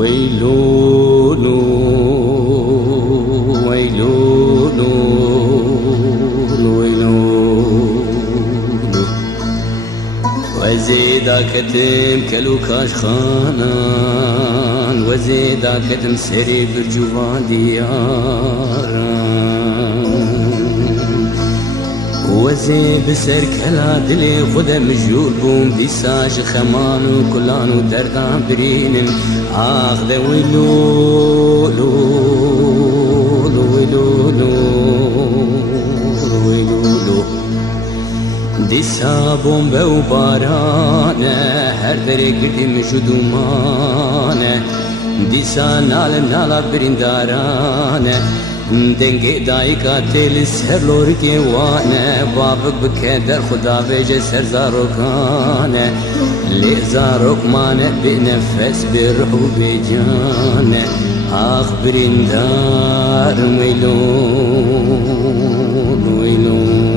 ويلونو ويلونو ويلونو وزيدا كتم كلو كاش خانان وزيدا كتم سري برجوان دياران وزي بسر كلا دلي خذ مجهول بوم بيساج خمان وكلان دردان برين اخذ ويلولو ويلولو ويلولو ديسا بومبا وبارانا هر دري قدم جدومانا ديسا نالا برندارانا دنگه دایکا تل سر لورکی وانه بابک بکدر خدا بیجه سر زاروکانه لی زاروک مانه بی نفس بی روح و بی جانه آخ برندار ویلون ویلون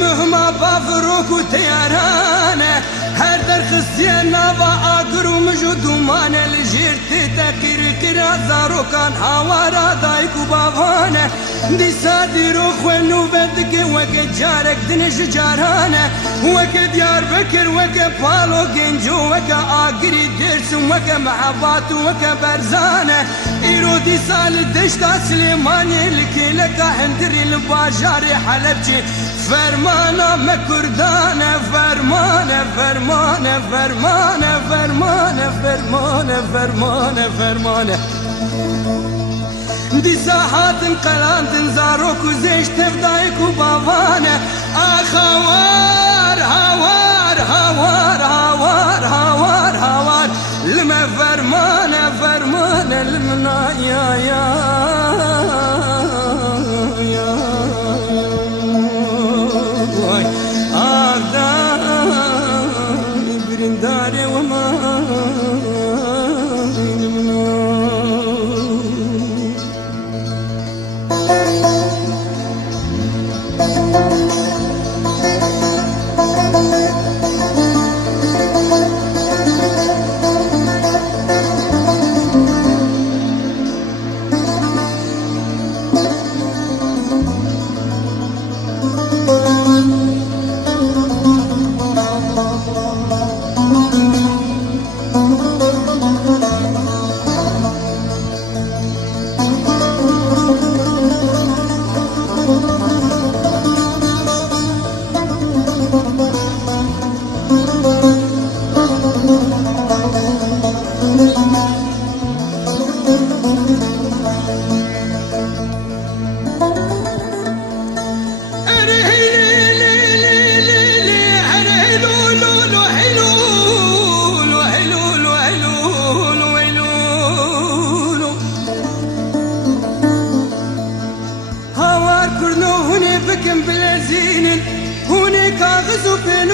مهما بافروك وتيارانا هر در خسينا وآقر ومجود ومانا لجيرت تقير كرا زاروكان هاوارا دايك وبافانا دي سادي روخ ونو بدك وكا جارك دنش جارانا وكا ديار بكر وكا بالو جنجو وكا آقري درس وكا محبات وكا برزانا إيرو دي سال دشتا سليماني لكي لكا هندري الباجاري حلبجي فرمانه مكردانه فرمانه فرمانه فرمانه فرمانه فرمانه فرمانه فرمانه دي ساحات قلانت زاروك وزيش تفدايك وبابانه اخوار هوار هوار هوار هوار هوار لما فرمانه فرمانه لمنا يا برنداري وما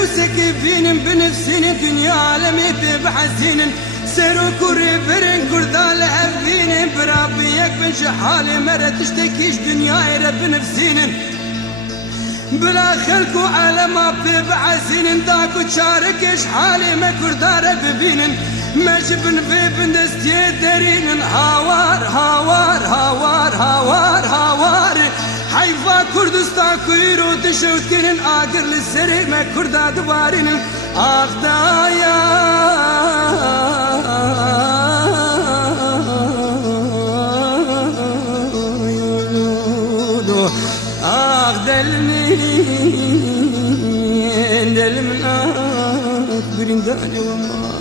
سكفين بنفسين دنيا عالمي بحزين سيرو كوري فرن كردال هفين برابيك بنش حالي مرة تشتكيش دنيا رب نفسين بلا خلق وعلما ببعزين داكو تشاركش حالي ما كردار ببينن ما جبن في بندستي درين هاوار هاوار هاوار هاوار هاوار حيفا كردستان كويرو تشوتكن آقر للسري ما كردا دوارين آخدايا دل من برنداني وما